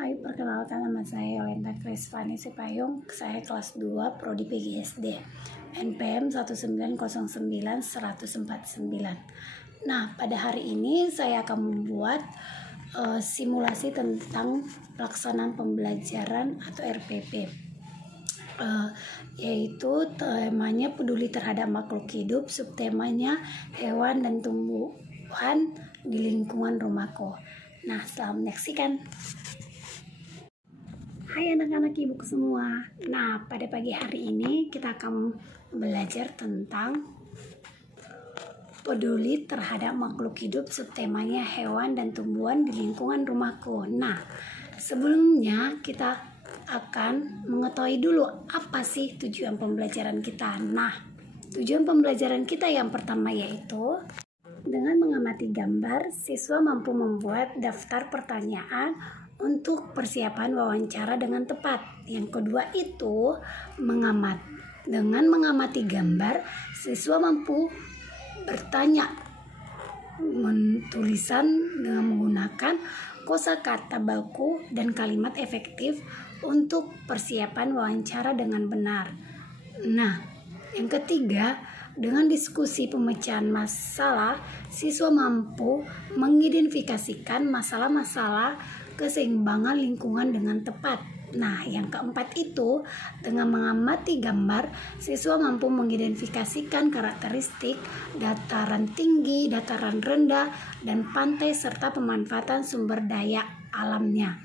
Hai, perkenalkan nama saya Yolenta Krisvani Sipayung. Saya kelas 2 Prodi PGSD NPM 1909149. Nah, pada hari ini saya akan membuat simulasi tentang pelaksanaan pembelajaran atau RPP. Yaitu temanya peduli terhadap makhluk hidup, subtemanya hewan dan tumbuhan di lingkungan rumahku. Nah, selamat menyaksikan. Hai anak-anak ibuku semua. Nah, pada pagi hari ini kita akan belajar tentang peduli terhadap makhluk hidup, subtemanya hewan dan tumbuhan di lingkungan rumahku. Nah, sebelumnya kita akan mengetahui dulu apa sih tujuan pembelajaran kita. Nah, tujuan pembelajaran kita yang pertama yaitu dengan mengamati gambar, siswa mampu membuat daftar pertanyaan untuk persiapan wawancara dengan tepat. Yang kedua itu dengan mengamati gambar, siswa mampu bertanya tulisan dengan menggunakan kosakata baku dan kalimat efektif untuk persiapan wawancara dengan benar. Nah, yang ketiga, dengan diskusi pemecahan masalah, siswa mampu mengidentifikasikan masalah-masalah keseimbangan lingkungan dengan tepat. Nah, yang keempat itu, dengan mengamati gambar, siswa mampu mengidentifikasikan karakteristik dataran tinggi, dataran rendah, dan pantai serta pemanfaatan sumber daya alamnya.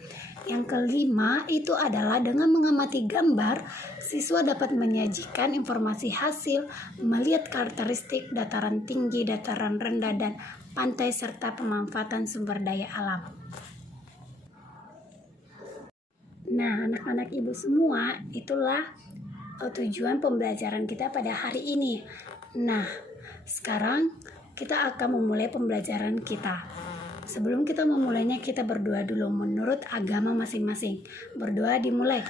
Yang kelima itu adalah dengan mengamati gambar, siswa dapat menyajikan informasi hasil melihat karakteristik dataran tinggi, dataran rendah, dan pantai serta pemanfaatan sumber daya alam. Nah, anak-anak ibu semua, itulah tujuan pembelajaran kita pada hari ini. Nah, sekarang kita akan memulai pembelajaran kita. Sebelum kita memulainya, kita berdoa dulu menurut agama masing-masing. Berdoa dimulai.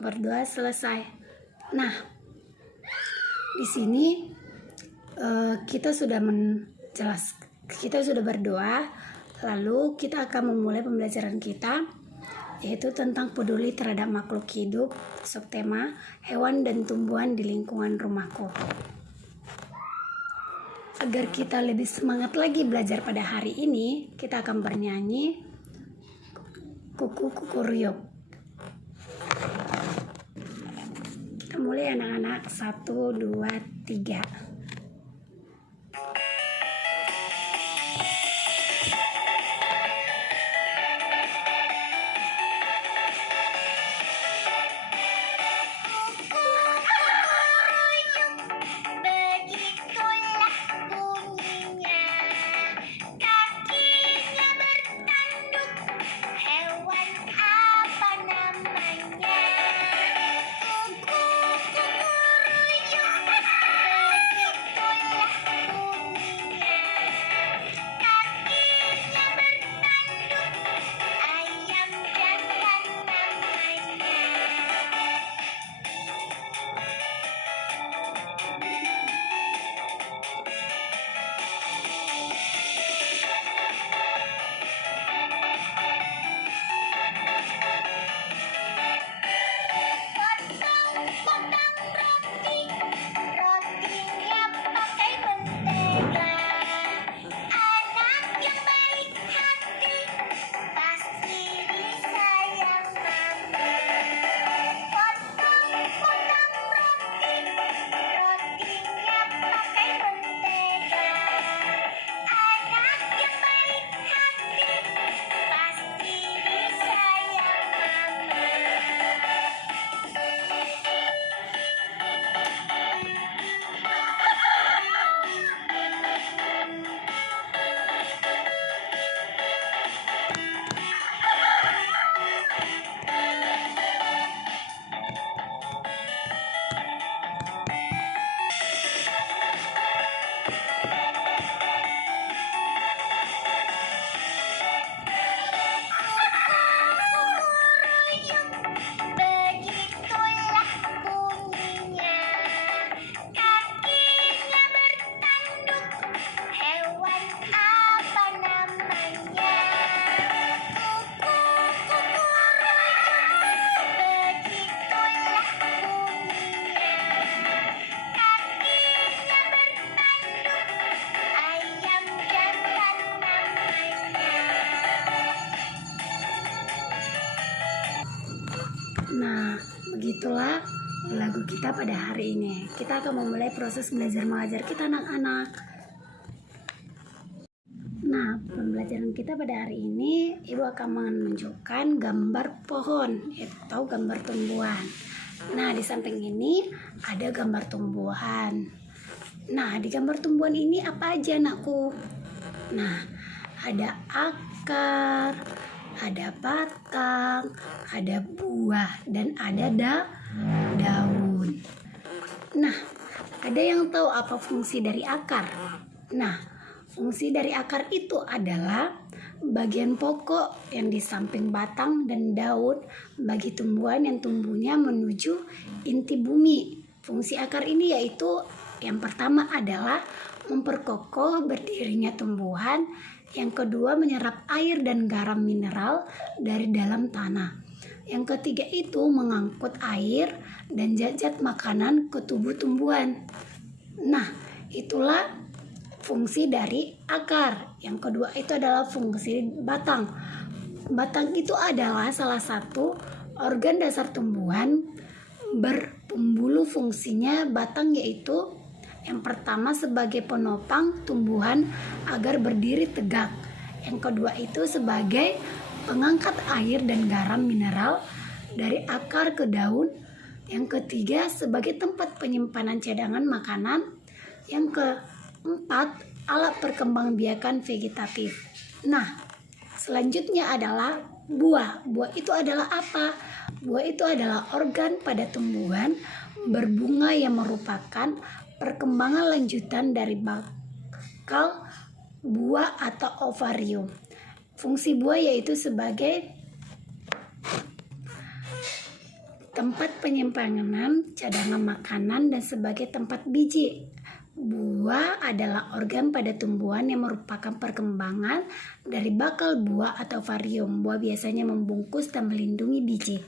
Berdoa selesai. Nah, di sini kita sudah berdoa. Lalu kita akan memulai pembelajaran kita, yaitu tentang peduli terhadap makhluk hidup, subtema hewan dan tumbuhan di lingkungan rumahku. Agar kita lebih semangat lagi belajar pada hari ini, kita akan bernyanyi Kuku Kukuruyuk. Kita mulai anak-anak, 1, 2, 3. itulah lagu kita pada hari ini. Kita akan memulai proses belajar mengajar kita anak-anak. Nah, pembelajaran kita pada hari ini, Ibu akan menunjukkan gambar pohon atau gambar tumbuhan. Nah, di samping ini ada gambar tumbuhan. Nah, di gambar tumbuhan ini apa aja, anakku? Nah, ada akar, ada batang, ada buah, dan ada daun. Nah, ada yang tahu apa fungsi dari akar? Nah, fungsi dari akar itu adalah bagian pokok yang di samping batang dan daun bagi tumbuhan yang tumbuhnya menuju inti bumi. Fungsi akar ini yaitu yang pertama adalah memperkokoh berdirinya tumbuhan, yang kedua menyerap air dan garam mineral dari dalam tanah, yang ketiga itu mengangkut air dan zat-zat makanan ke tubuh tumbuhan. Nah, itulah fungsi dari akar. Yang kedua itu adalah fungsi batang. Batang itu adalah salah satu organ dasar tumbuhan berpembuluh. Fungsinya batang yaitu yang pertama sebagai penopang tumbuhan agar berdiri tegak. Yang kedua itu sebagai pengangkat air dan garam mineral dari akar ke daun. Yang ketiga sebagai tempat penyimpanan cadangan makanan. Yang keempat, alat perkembangbiakan vegetatif. Nah, selanjutnya adalah buah. Buah itu adalah apa? Buah itu adalah organ pada tumbuhan berbunga yang merupakan perkembangan lanjutan dari bakal buah atau ovarium. Fungsi buah yaitu sebagai tempat penyimpanan cadangan makanan dan sebagai tempat biji. Buah adalah organ pada tumbuhan yang merupakan perkembangan dari bakal buah atau ovarium. Buah biasanya membungkus dan melindungi biji.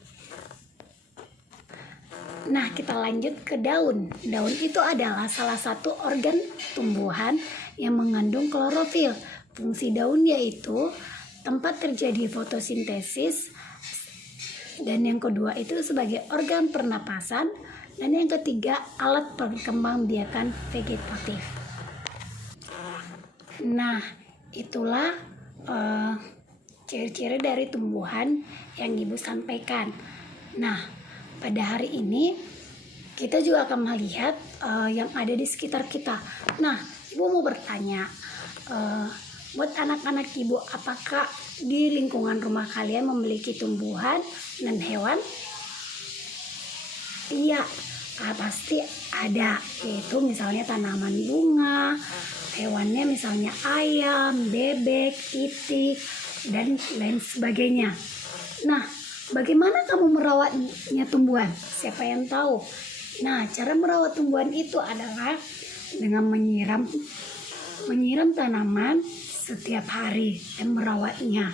Nah, kita lanjut ke daun. Daun itu adalah salah satu organ tumbuhan yang mengandung klorofil. Fungsi daun yaitu tempat terjadi fotosintesis, dan yang kedua itu sebagai organ pernapasan, dan yang ketiga alat perkembangbiakan vegetatif. Nah, itulah ciri-ciri dari tumbuhan yang Ibu sampaikan. Nah, pada hari ini kita juga akan melihat yang ada di sekitar kita. Nah, Ibu mau bertanya, buat anak-anak Ibu, apakah di lingkungan rumah kalian memiliki tumbuhan dan hewan? Iya, pasti ada, yaitu misalnya tanaman bunga, hewannya misalnya ayam, bebek, itik, dan lain sebagainya. Nah, bagaimana kamu merawatnya tumbuhan? Siapa yang tahu? Nah, cara merawat tumbuhan itu adalah dengan menyiram tanaman setiap hari dan merawatnya.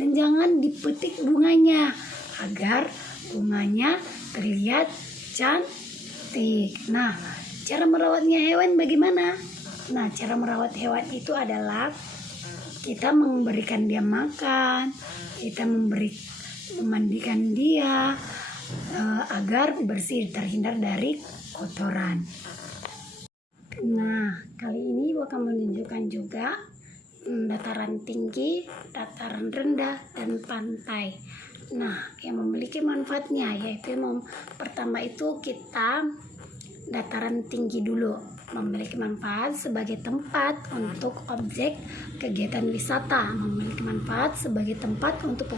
Dan jangan dipetik bunganya agar bunganya terlihat cantik. Nah, cara merawatnya hewan bagaimana? Nah, cara merawat hewan itu adalah kita memberikan dia makan, kita memandikan dia agar bersih, terhindar dari kotoran. Nah, kali ini Ibu akan menunjukkan juga dataran tinggi, dataran rendah, dan pantai. Nah, yang memiliki manfaatnya yaitu pertama itu kita dataran tinggi dulu memiliki manfaat sebagai tempat untuk objek kegiatan wisata, memiliki manfaat sebagai tempat untuk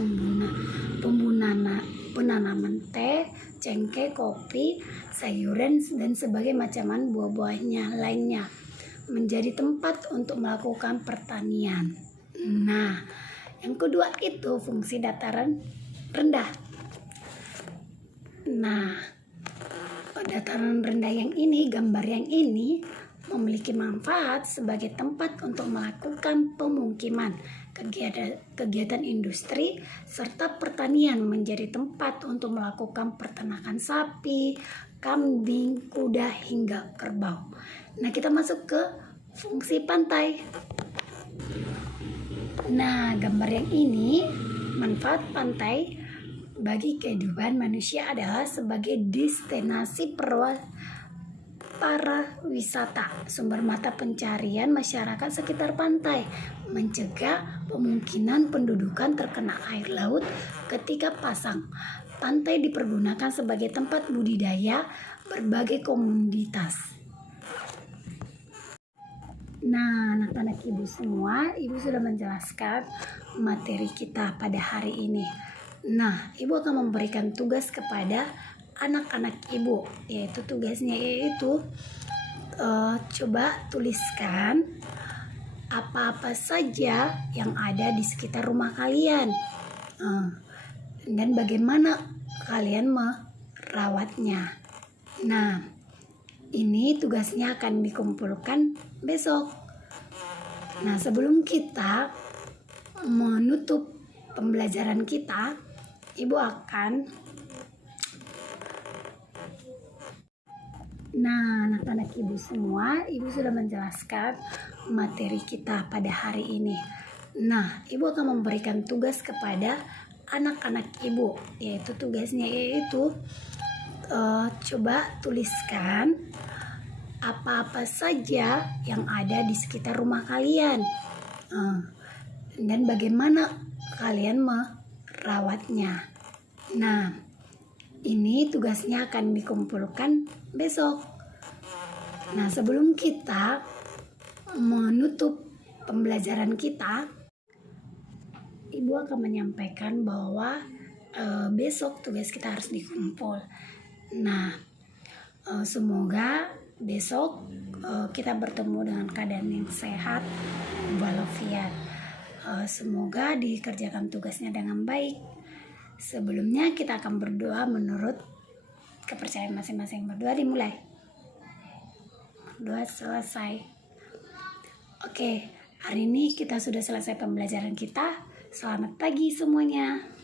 penanaman teh, cengkeh, kopi, sayuran, dan sebagai macaman buah-buahnya lainnya, menjadi tempat untuk melakukan pertanian. Nah, yang kedua itu fungsi dataran rendah. Nah, dataran rendah yang ini, gambar yang ini memiliki manfaat sebagai tempat untuk melakukan pemukiman, kegiatan industri, serta pertanian, menjadi tempat untuk melakukan peternakan sapi, kambing, kuda, hingga kerbau. Nah, kita masuk ke fungsi pantai. Nah, gambar yang ini manfaat pantai bagi kehidupan manusia adalah sebagai destinasi para wisata, sumber mata pencarian masyarakat sekitar pantai, mencegah kemungkinan pendudukan terkena air laut ketika pasang. Pantai dipergunakan sebagai tempat budidaya berbagai komoditas. Nah, anak-anak ibu semua, ibu sudah menjelaskan materi kita pada hari ini. Nah, ibu akan memberikan tugas kepada anak-anak ibu, yaitu tugasnya coba tuliskan apa-apa saja yang ada di sekitar rumah kalian, dan bagaimana kalian merawatnya. Nah, ini tugasnya akan dikumpulkan besok. Nah, sebelum kita menutup pembelajaran kita, ibu akan anak-anak ibu semua, ibu sudah menjelaskan materi kita pada hari ini. Nah, ibu akan memberikan tugas kepada anak-anak ibu, yaitu tugasnya coba tuliskan apa-apa saja yang ada di sekitar rumah kalian, dan bagaimana kalian merawatnya. Nah, ini tugasnya akan dikumpulkan besok. Nah, sebelum kita menutup pembelajaran kita, ibu akan menyampaikan bahwa besok tugas kita harus dikumpul. Nah, semoga besok kita bertemu dengan keadaan yang sehat walafiat. Semoga dikerjakan tugasnya dengan baik. Sebelumnya kita akan berdoa menurut kepercayaan masing-masing. Berdoa dimulai. Berdoa selesai. Oke, hari ini kita sudah selesai pembelajaran kita. Selamat pagi semuanya.